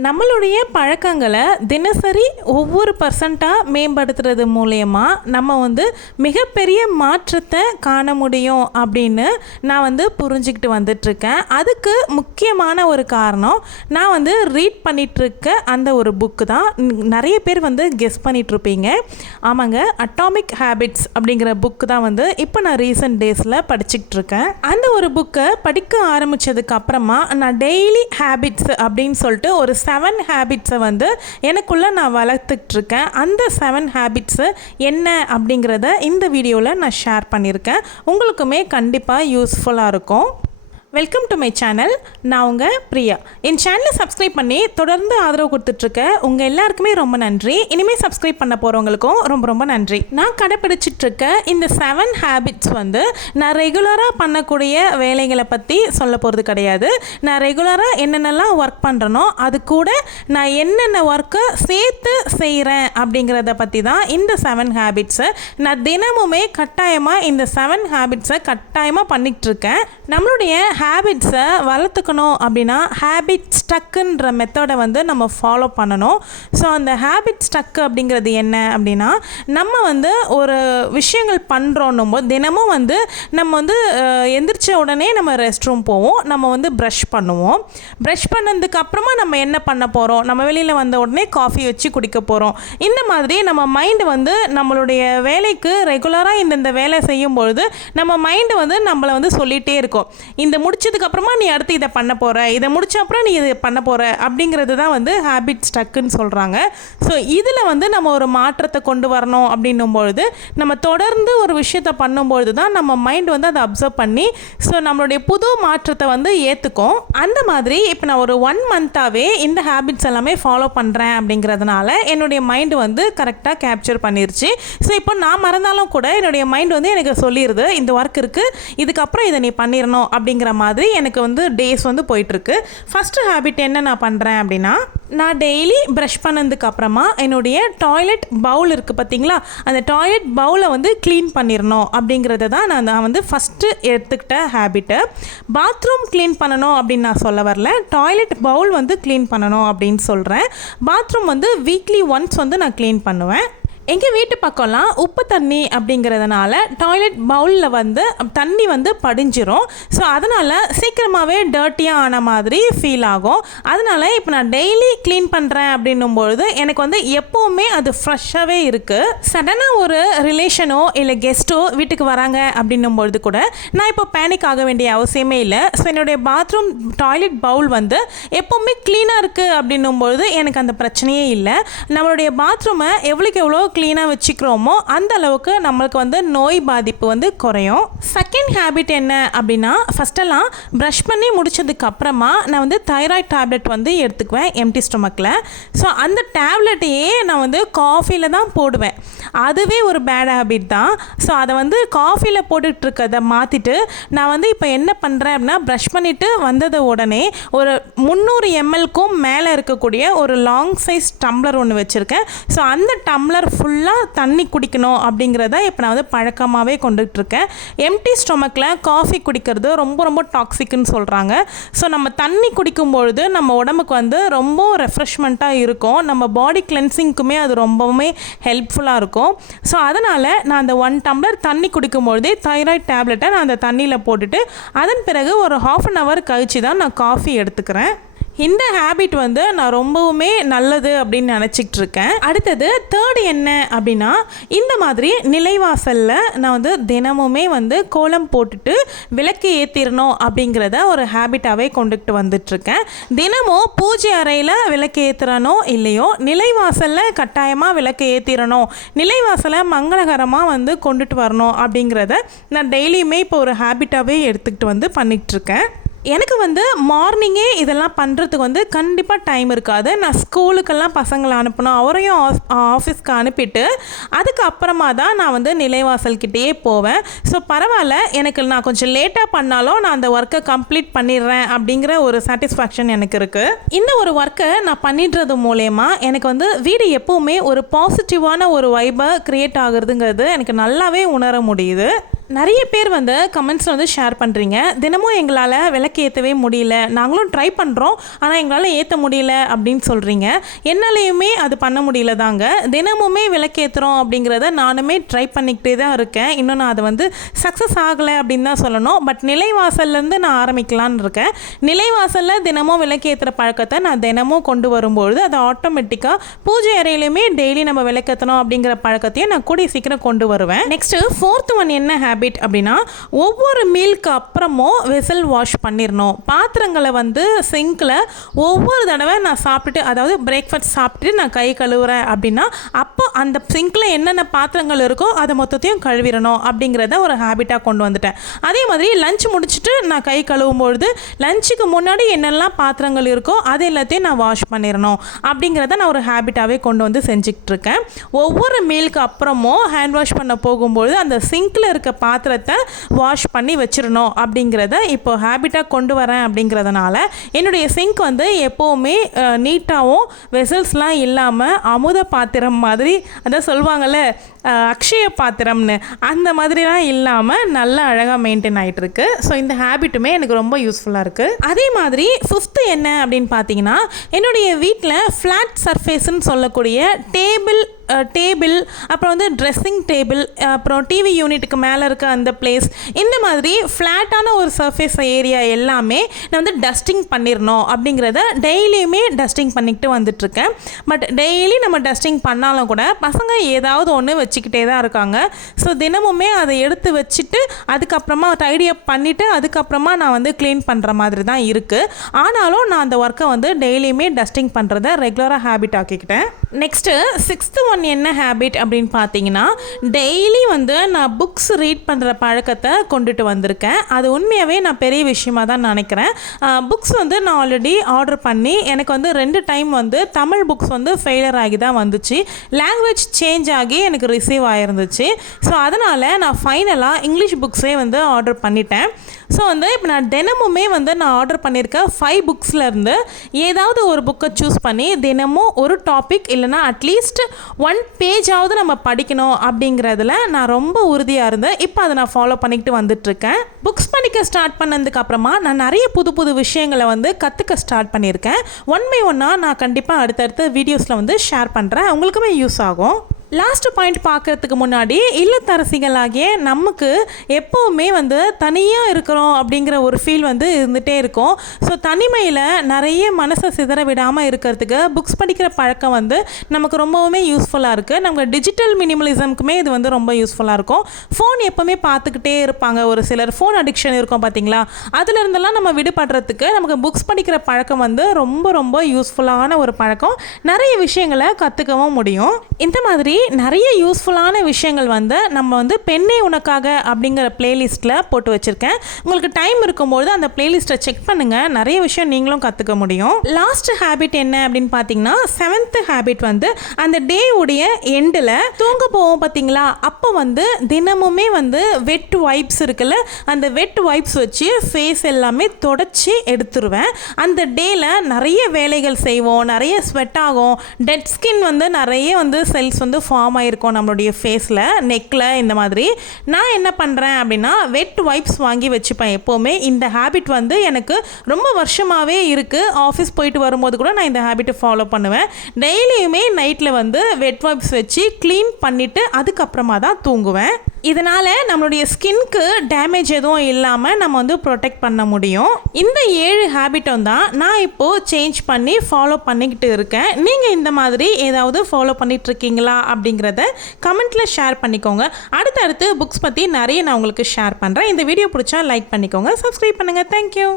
நம்மளுடைய பழக்கங்களை தினசரி ஒவ்வொரு பர்சண்ட்டாக மேம்படுத்துறது மூலயமா நம்ம வந்து மிகப்பெரிய மாற்றத்தை காண முடியும் அப்படின்னு நான் வந்து புரிஞ்சுக்கிட்டு வந்துட்ருக்கேன் அதுக்கு முக்கியமான ஒரு காரணம் நான் வந்து ரீட் பண்ணிகிட்ருக்க அந்த ஒரு புக்கு தான். நிறைய பேர் வந்து கெஸ் பண்ணிகிட்ருப்பீங்க ஆமாங்க அட்டாமிக் ஹேபிட்ஸ் அப்படிங்கிற புக்கு தான் வந்து இப்போ நான் ரீசெண்ட் டேஸில் படிச்சுக்கிட்டு இருக்கேன் அந்த ஒரு புக்கை படிக்க ஆரம்பித்ததுக்கு அப்புறமா நான் டெய்லி ஹேபிட்ஸ் அப்படின்னு சொல்லிட்டு ஒரு செவன் ஹேபிட்ஸை வந்து எனக்குள்ளே நான் வளர்த்துட்ருக்கேன் அந்த செவன் ஹேபிட்ஸு என்ன அப்படிங்கிறத இந்த வீடியோவில் நான் ஷேர் பண்ணியிருக்கேன். உங்களுக்குமே கண்டிப்பாக யூஸ்ஃபுல்லாக இருக்கும். வெல்கம் டு மை சேனல் நான் உங்கள் பிரியா. என் சேனலை சப்ஸ்கிரைப் பண்ணி தொடர்ந்து ஆதரவு கொடுத்துட்ருக்க உங்கள் எல்லாருக்குமே ரொம்ப நன்றி. இனிமேல் சப்ஸ்கிரைப் பண்ண போகிறவங்களுக்கும் ரொம்ப ரொம்ப நன்றி. நான் கடைப்பிடிச்சிட்ருக்க இந்த செவன் ஹேபிட்ஸ் வந்து நான் ரெகுலராக பண்ணக்கூடிய வேலைகளை பற்றி சொல்ல போகிறது கிடையாது. நான் ரெகுலராக என்னென்னலாம் ஒர்க் பண்ணுறனோ அது கூட நான் என்னென்ன ஒர்க்கை சேர்த்து செய்கிறேன் அப்படிங்கிறத பற்றி தான் இந்த செவன் ஹேபிட்ஸை நான் தினமுமே கட்டாயமாக இந்த செவன் ஹேபிட்ஸை கட்டாயமாக பண்ணிகிட்ருக்கேன் நம்மளுடைய ஹேபிட்ஸை வளர்த்துக்கணும் அப்படின்னா ஹேபிட் ஸ்டக்குன்ற மெத்தடை வந்து நம்ம ஃபாலோ பண்ணணும். ஸோ அந்த ஹேபிட் ஸ்டக்கு அப்படிங்கிறது என்ன அப்படின்னா நம்ம வந்து ஒரு விஷயங்கள் பண்ணுறோன்னும் போது தினமும் வந்து நம்ம வந்து எந்திரிச்ச உடனே நம்ம ரெஸ்ட் ரூம் போவோம். நம்ம வந்து ப்ரஷ் பண்ணுவோம். ப்ரஷ் பண்ணதுக்கு அப்புறமா நம்ம என்ன பண்ண போகிறோம் நம்ம வெளியில் வந்த உடனே காஃபி வச்சு குடிக்க போகிறோம் இந்த மாதிரி நம்ம மைண்டு வந்து நம்மளுடைய வேலைக்கு ரெகுலராக இந்தந்த வேலை செய்யும்பொழுது நம்ம மைண்டு வந்து நம்மளை வந்து சொல்லிகிட்டே இருக்கும். இந்த முடிச்சதுக்கு அப்புறமா நீ அடுத்து இதை பண்ண போகிற இதை முடிச்ச அப்புறம் நீ இதை பண்ண போகிற அப்படிங்கிறது தான் வந்து ஹேபிட் ஸ்டக்குன்னு சொல்கிறாங்க ஸோ இதில் வந்து நம்ம ஒரு மாற்றத்தை கொண்டு வரணும் அப்படின்னும் பொழுது நம்ம தொடர்ந்து ஒரு விஷயத்தை பண்ணும்பொழுது தான் நம்ம மைண்ட் வந்து அதை அப்சர்வ் பண்ணி ஸோ நம்மளுடைய புது மாற்றத்தை வந்து ஏற்றுக்கும் அந்த மாதிரி இப்போ நான் ஒரு ஒன் மந்த்தாகவே இந்த ஹேபிட்ஸ் எல்லாமே ஃபாலோ பண்ணுறேன் அப்படிங்கிறதுனால என்னுடைய மைண்டு வந்து கரெக்டாக கேப்சர் பண்ணிருச்சு. ஸோ இப்போ நான் மறந்தாலும் கூட என்னுடைய மைண்ட் வந்து எனக்கு சொல்லிடுது இந்த ஒர்க் இருக்குது இதுக்கப்புறம் இதை நீ பண்ணிடணும் அப்படிங்கிற மாதிரி எனக்கு வந்து டேஸ் வந்து போயிட்டுருக்கு. ஃபஸ்ட்டு ஹேபிட் என்ன நான் பண்ணுறேன் அப்படின்னா நான் டெய்லி ப்ரஷ் பண்ணதுக்கு அப்புறமா என்னுடைய டாய்லெட் பவுல் இருக்குது பார்த்தீங்களா அந்த டாய்லெட் பவுலை வந்து க்ளீன் பண்ணிடணும் அப்படிங்கிறத தான் நான் நான் வந்து ஃபஸ்ட்டு எடுத்துக்கிட்ட ஹேபிட்டு பாத்ரூம் க்ளீன் பண்ணணும் அப்படின்னு நான் சொல்ல வரல. டாய்லெட் பவுல் வந்து க்ளீன் பண்ணணும் அப்படின்னு சொல்கிறேன் பாத்ரூம் வந்து வீக்லி ஒன்ஸ் வந்து நான் க்ளீன் பண்ணுவேன். எங்கள் வீட்டு பக்கம்லாம் உப்பு தண்ணி அப்படிங்கிறதுனால டாய்லெட் பவுலில் வந்து தண்ணி வந்து படிஞ்சிரும். ஸோ அதனால் சீக்கிரமாகவே டர்ட்டியாக ஆன மாதிரி ஃபீல் ஆகும். அதனால் இப்போ நான் டெய்லி க்ளீன் பண்ணுறேன் அப்படின்னும் பொழுது எனக்கு வந்து எப்போவுமே அது ஃப்ரெஷ்ஷாகவே இருக்குது சடனாக ஒரு ரிலேஷனோ இல்லை கெஸ்ட்டோ வீட்டுக்கு வராங்க அப்படின்னும் பொழுது கூட நான் இப்போ பேனிக் ஆக வேண்டிய அவசியமே இல்லை. ஸோ என்னுடைய பாத்ரூம் டாய்லெட் பவுல் வந்து எப்போவுமே க்ளீனாக இருக்குது அப்படின்னும் பொழுது எனக்கு அந்த பிரச்சனையே இல்லை. நம்மளுடைய பாத்ரூமை எவ்வளோக்கு எவ்வளோ க்ளீனாக வச்சுக்கிறோமோ அந்த அளவுக்கு நம்மளுக்கு வந்து நோய் பாதிப்பு வந்து குறையும். செகண்ட் ஹேபிட் என்ன அப்படின்னா ஃபஸ்ட்டெல்லாம் ப்ரஷ் பண்ணி முடிச்சதுக்கப்புறமா நான் வந்து தைராய்ட் டேப்லெட் வந்து எடுத்துக்குவேன் எம்டி ஸ்டொமக்கில் ஸோ அந்த டேப்லெட்டையே நான் வந்து காஃபியில் தான் போடுவேன். அதுவே ஒரு பேட் ஹேபிட் தான். ஸோ அதை வந்து காஃபியில் போட்டுட்டு மாற்றிட்டு நான் வந்து இப்போ என்ன பண்ணுறேன் அப்படின்னா ப்ரஷ் பண்ணிவிட்டு வந்தது உடனே ஒரு முந்நூறு எம்எல்க்கும் மேலே இருக்கக்கூடிய ஒரு லாங் சைஸ் டம்ளர் ஒன்று வச்சுருக்கேன். ஸோ அந்த டம்ளர் ஃபுல்லாக தண்ணி குடிக்கணும் அப்படிங்கிறத இப்போ நான் வந்து பழக்கமாகவே கொண்டுகிட்டு இருக்கேன் எம்டி ஸ்டொமக்கில் காஃபி குடிக்கிறது ரொம்ப ரொம்ப டாக்ஸிக்குன்னு சொல்கிறாங்க ஸோ நம்ம தண்ணி குடிக்கும்பொழுது நம்ம உடம்புக்கு வந்து ரொம்ப ரெஃப்ரெஷ்மெண்ட்டாக இருக்கும். நம்ம பாடி கிளென்சிங்க்குமே அது ரொம்பவுமே ஹெல்ப்ஃபுல்லாக இருக்கும். ஸோ அதனால் நான் அந்த ஒன் டம்ளர் தண்ணி குடிக்கும்பொழுதே தைராய்ட் டேப்லெட்டை நான் அந்த தண்ணியில் போட்டுட்டு அதன் பிறகு ஒரு ஹாஃப் அன் ஹவர் கழித்து தான் நான் காஃபி எடுத்துக்கிறேன். இந்த ஹேபிட் வந்து நான் ரொம்பவுமே நல்லது அப்படின்னு நினச்சிக்கிட்டு இருக்கேன் அடுத்தது தேர்டு என்ன அப்படின்னா இந்த மாதிரி நிலைவாசலில் நான் வந்து தினமுமே வந்து கோலம் போட்டுட்டு விளக்கு ஏற்றிடணும் அப்படிங்கிறத ஒரு ஹேபிட்டாகவே கொண்டுகிட்டு வந்துட்டுருக்கேன். தினமும் பூஜை அறையில் விளக்கு ஏற்றுறனோ இல்லையோ நிலைவாசலில் கட்டாயமாக விளக்கு ஏற்றிடணும் நிலைவாசலை மங்களகரமாக வந்து கொண்டுட்டு வரணும் அப்படிங்கிறத நான் டெய்லியுமே இப்போ ஒரு ஹேபிட்டாகவே எடுத்துக்கிட்டு வந்து பண்ணிகிட்ருக்கேன் எனக்கு வந்து மார்னிங்கே இதெல்லாம் பண்ணுறதுக்கு வந்து கண்டிப்பாக டைம் இருக்காது. நான் ஸ்கூலுக்கெல்லாம் பசங்களை அனுப்பணும். அவரையும் ஆஃபீஸ்க்கு அனுப்பிட்டு அதுக்கப்புறமா தான் நான் வந்து நிலைவாசல்கிட்டேயே போவேன். ஸோ பரவாயில்ல. எனக்கு நான் கொஞ்சம் லேட்டாக பண்ணாலும் நான் அந்த ஒர்க்கை கம்ப்ளீட் பண்ணிடுறேன் அப்படிங்கிற ஒரு சாட்டிஸ்ஃபேக்ஷன் எனக்கு இருக்குது இந்த ஒரு ஒர்க்கை நான் பண்ணிடுறது மூலயமா எனக்கு வந்து வீடு எப்போவுமே ஒரு பாசிட்டிவான ஒரு வைபை க்ரியேட் ஆகுறதுங்கிறது எனக்கு நல்லாவே உணர முடியுது. நிறைய பேர் வந்து கமெண்ட்ஸில் வந்து ஷேர் பண்ணுறீங்க தினமும் எங்களால் விளக்கு ஏற்றவே முடியல. நாங்களும் ட்ரை பண்ணுறோம் ஆனால் எங்களால் ஏற்ற முடியல அப்படின்னு சொல்கிறீங்க என்னாலேயுமே அது பண்ண முடியல தாங்க. தினமுமே விளக்கேற்றுறோம் அப்படிங்கிறத நானுமே ட்ரை பண்ணிக்கிட்டே தான் இருக்கேன். இன்னும் நான் அதை வந்து சக்ஸஸ் ஆகலை அப்படின்னு தான் சொல்லணும். பட் நிலைவாசல்லேருந்து நான் ஆரம்பிக்கலான்னு இருக்கேன். நிலைவாசலில் தினமும் விளக்கு பழக்கத்தை நான் தினமும் கொண்டு வரும்பொழுது அது ஆட்டோமேட்டிக்காக பூஜை அறையிலையுமே டெய்லி நம்ம விளக்கேற்றணும் அப்படிங்கிற பழக்கத்தையும் நான் கூடிய சீக்கிரம் கொண்டு வருவேன். நெக்ஸ்ட்டு ஃபோர்த் ஒன் என்ன ஹேபிட் ஹேபிட் அப்படின்னா ஒவ்வொரு மீலுக்கு அப்புறமும் வெசல் வாஷ் பண்ணிடணும் பாத்திரங்களை வந்து சிங்கில் ஒவ்வொரு தடவை நான் சாப்பிட்டுட்டு அதாவது பிரேக்ஃபாஸ்ட் சாப்பிட்டுட்டு நான் கை கழுவுறேன் அப்படின்னா அப்போ அந்த சிங்கில் என்னென்ன பாத்திரங்கள் இருக்கோ அதை மொத்தத்தையும் கழுவிடணும் அப்படிங்கிறத ஒரு ஹேபிட்டாக கொண்டு வந்துட்டேன். அதே மாதிரி லஞ்ச் முடிச்சுட்டு நான் கை கழுவும் பொழுது லஞ்சுக்கு முன்னாடி என்னெல்லாம் பாத்திரங்கள் இருக்கோ அது எல்லாத்தையும் நான் வாஷ் பண்ணிடணும் அப்படிங்கிறத நான் ஒரு ஹேபிட்டாகவே கொண்டு வந்து செஞ்சுக்கிட்டு இருக்கேன். ஒவ்வொரு மீலுக்கு அப்புறமும் ஹேண்ட் வாஷ் பண்ண போகும்பொழுது அந்த சிங்கில் இருக்க பாத்திரத்தை வாஷ் பண்ணி வச்சிடணும் அப்படிங்கிறத இப்போ ஹேபிட்டாக கொண்டு வரேன் அப்படிங்கிறதுனால என்னுடைய சிங்க் வந்து எப்போவுமே நீட்டாகவும் வெசல்ஸ்லாம் இல்லாமல் அமுத பாத்திரம் மாதிரி அதான் சொல்லுவாங்கள்ல அக்ஷய பாத்திரம்னு அந்த மாதிரிலாம் இல்லாமல் நல்லா அழகாக மெயின்டைன் ஆகிட்டுருக்கு ஸோ இந்த ஹேபிட்டுமே எனக்கு ரொம்ப யூஸ்ஃபுல்லாக இருக்குது அதே மாதிரி ஃபிஃப்த்து என்ன அப்படின்னு பார்த்தீங்கன்னா என்னுடைய வீட்டில் ஃப்ளாட் சர்ஃபேஸ்ன்னு சொல்லக்கூடிய டேபிள் டேபிள் அப்புறம் வந்து ட்ரெஸ்ஸிங் டேபிள் அப்புறம் டிவி யூனிட்டுக்கு மேலே இருக்க அந்த பிளேஸ் இந்த மாதிரி ஃப்ளாட்டான ஒரு சர்ஃபேஸ் ஏரியா எல்லாமே நான் வந்து டஸ்டிங் பண்ணிடணும் அப்படிங்கிறத டெய்லியுமே டஸ்டிங் பண்ணிக்கிட்டு வந்துட்டுருக்கேன். பட் டெய்லி நம்ம டஸ்டிங் பண்ணாலும் கூட பசங்க ஏதாவது ஒன்று வச்சுக்கிட்டே தான் இருக்காங்க. ஸோ தினமுமே அதை எடுத்து வச்சுட்டு அதுக்கப்புறமா டைடி அப் பண்ணிவிட்டு அதுக்கப்புறமா நான் வந்து க்ளீன் பண்ணுற மாதிரி தான் இருக்குது ஆனாலும் நான் அந்த ஒர்க்கை வந்து டெய்லியுமே டஸ்டிங் பண்ணுறத ரெகுலராக ஹேபிட் ஆக்கிக்கிட்டேன். நெக்ஸ்ட்டு சிக்ஸ்த்து ஒன் என்ன ஹேபிட் அப்படின்னு பார்த்தீங்கன்னா டெய்லி வந்து நான் புக்ஸ் ரீட் பண்ணுற பழக்கத்தை கொண்டுட்டு வந்திருக்கேன். அது உண்மையாகவே நான் பெரிய விஷயமாக தான் நினைக்கிறேன். புக்ஸ் வந்து நான் ஆல்ரெடி ஆர்டர் பண்ணி எனக்கு வந்து ரெண்டு டைம் வந்து தமிழ் புக்ஸ் வந்து ஃபெயிலியர் ஆகி தான் வந்துச்சு. லாங்குவேஜ் சேஞ்ச் ஆகி எனக்கு ரிசீவ் ஆகிருந்துச்சு ஸோ அதனால் நான் ஃபைனலாக இங்கிலீஷ் புக்ஸே வந்து ஆர்டர் பண்ணிட்டேன். ஸோ வந்து இப்போ நான் தினமுமே வந்து நான் ஆர்டர் பண்ணியிருக்க ஃபைவ் புக்ஸ்லேருந்து ஏதாவது ஒரு புக்கை சூஸ் பண்ணி தினமும் ஒரு டாபிக் இல்லைனா அட்லீஸ்ட் ஒன் பேஜாவது நம்ம படிக்கணும் அப்படிங்கிறதுல நான் ரொம்ப உறுதியாக இருந்தேன். இப்போ அதை நான் ஃபாலோ பண்ணிக்கிட்டு வந்துட்டுருக்கேன். புக்ஸ் படிக்க ஸ்டார்ட் பண்ணதுக்கப்புறமா நான் நிறைய புது புது விஷயங்களை வந்து கற்றுக்க ஸ்டார்ட் பண்ணியிருக்கேன் ஒன் பை ஒன்னாக நான் கண்டிப்பாக அடுத்தடுத்த வீடியோஸில் வந்து ஷேர் பண்ணுறேன் உங்களுக்குமே யூஸ் ஆகும். லாஸ்ட் பாயிண்ட் பார்க்குறதுக்கு முன்னாடி இல்லத்தரசிகளாகிய நமக்கு எப்போவுமே வந்து தனியாக இருக்கிறோம் அப்படிங்கிற ஒரு ஃபீல் வந்து இருந்துகிட்டே இருக்கும். ஸோ தனிமையில் நிறைய மனசை சிதற விடாமல் இருக்கிறதுக்கு புக்ஸ் படிக்கிற பழக்கம் வந்து நமக்கு ரொம்பவுமே யூஸ்ஃபுல்லாக இருக்குது நமக்கு டிஜிட்டல் மினிமலிசம்க்குமே இது வந்து ரொம்ப யூஸ்ஃபுல்லாக இருக்கும். ஃபோன் எப்போவுமே பார்த்துக்கிட்டே இருப்பாங்க. ஒரு சிலர் ஃபோன் அடிக்ஷன் இருக்கும் பார்த்தீங்களா அதுலேருந்தெல்லாம் நம்ம விடுபடுறதுக்கு நமக்கு புக்ஸ் படிக்கிற பழக்கம் வந்து ரொம்ப ரொம்ப யூஸ்ஃபுல்லான ஒரு பழக்கம். நிறைய விஷயங்களை கற்றுக்கவும் முடியும். இந்த மாதிரி நிறைய யூஸ்ஃபுல்லான விஷயங்கள் வந்து நம்ம வந்து பெண்ணே உனக்காக அப்படிங்கிற பிளேலிஸ்ட்டில் போட்டு வச்சுருக்கேன். உங்களுக்கு டைம் இருக்கும்போது அந்த பிளேலிஸ்ட்டை செக் பண்ணுங்கள் நிறைய விஷயம் நீங்களும் கற்றுக்க முடியும். லாஸ்ட் ஹேபிட் என்ன அப்படின்னு பார்த்தீங்கன்னா செவன்த் ஹேபிட் வந்து அந்த டே உடைய எண்டில் தூங்க போவோம் பார்த்தீங்களா அப்போ வந்து தினமுமே வந்து வெட் வைப்ஸ் இருக்குல்ல அந்த வெட் வைப்ஸ் வச்சு ஃபேஸ் எல்லாமே தொடச்சி எடுத்துருவேன். அந்த டேயில் நிறைய வேலைகள் செய்வோம். நிறைய ஸ்வெட் ஆகும். டெட் ஸ்கின் வந்து நிறைய வந்து செல்ஸ் வந்து ஃபார்ம் ஆகிருக்கும் நம்மளுடைய ஃபேஸில் நெக்கில் இந்த மாதிரி. நான் என்ன பண்ணுறேன் அப்படின்னா வெட் வைப்ஸ் வாங்கி வச்சுப்பேன் எப்போவுமே. இந்த ஹேபிட் வந்து எனக்கு ரொம்ப வருஷமாகவே இருக்குது ஆஃபீஸ் போயிட்டு வரும்போது கூட நான் இந்த ஹேபிட்டை ஃபாலோ பண்ணுவேன். டெய்லியுமே நைட்டில் வந்து வெட் வைப்ஸ் வச்சு க்ளீன் பண்ணிவிட்டு அதுக்கப்புறமா தான் தூங்குவேன். இதனால் நம்மளுடைய ஸ்கின்க்கு டேமேஜ் எதுவும் இல்லாமல் நம்ம வந்து ப்ரொடெக்ட் பண்ண முடியும். இந்த ஏழு ஹேபிட்டும் தான் நான் இப்போது சேஞ்ச் பண்ணி ஃபாலோ பண்ணிக்கிட்டு இருக்கேன். நீங்கள் இந்த மாதிரி ஏதாவது ஃபாலோ பண்ணிகிட்ருக்கீங்களா இருக்கீங்களா அப்படிங்கிறத கமெண்ட்டில் ஷேர் பண்ணிக்கோங்க. அடுத்தடுத்து புக்ஸ் பற்றி நிறைய நான் உங்களுக்கு ஷேர் பண்ணுறேன் இந்த வீடியோ பிடிச்சா லைக் பண்ணிக்கோங்க. சப்ஸ்கிரைப் பண்ணுங்கள் தேங்க்யூ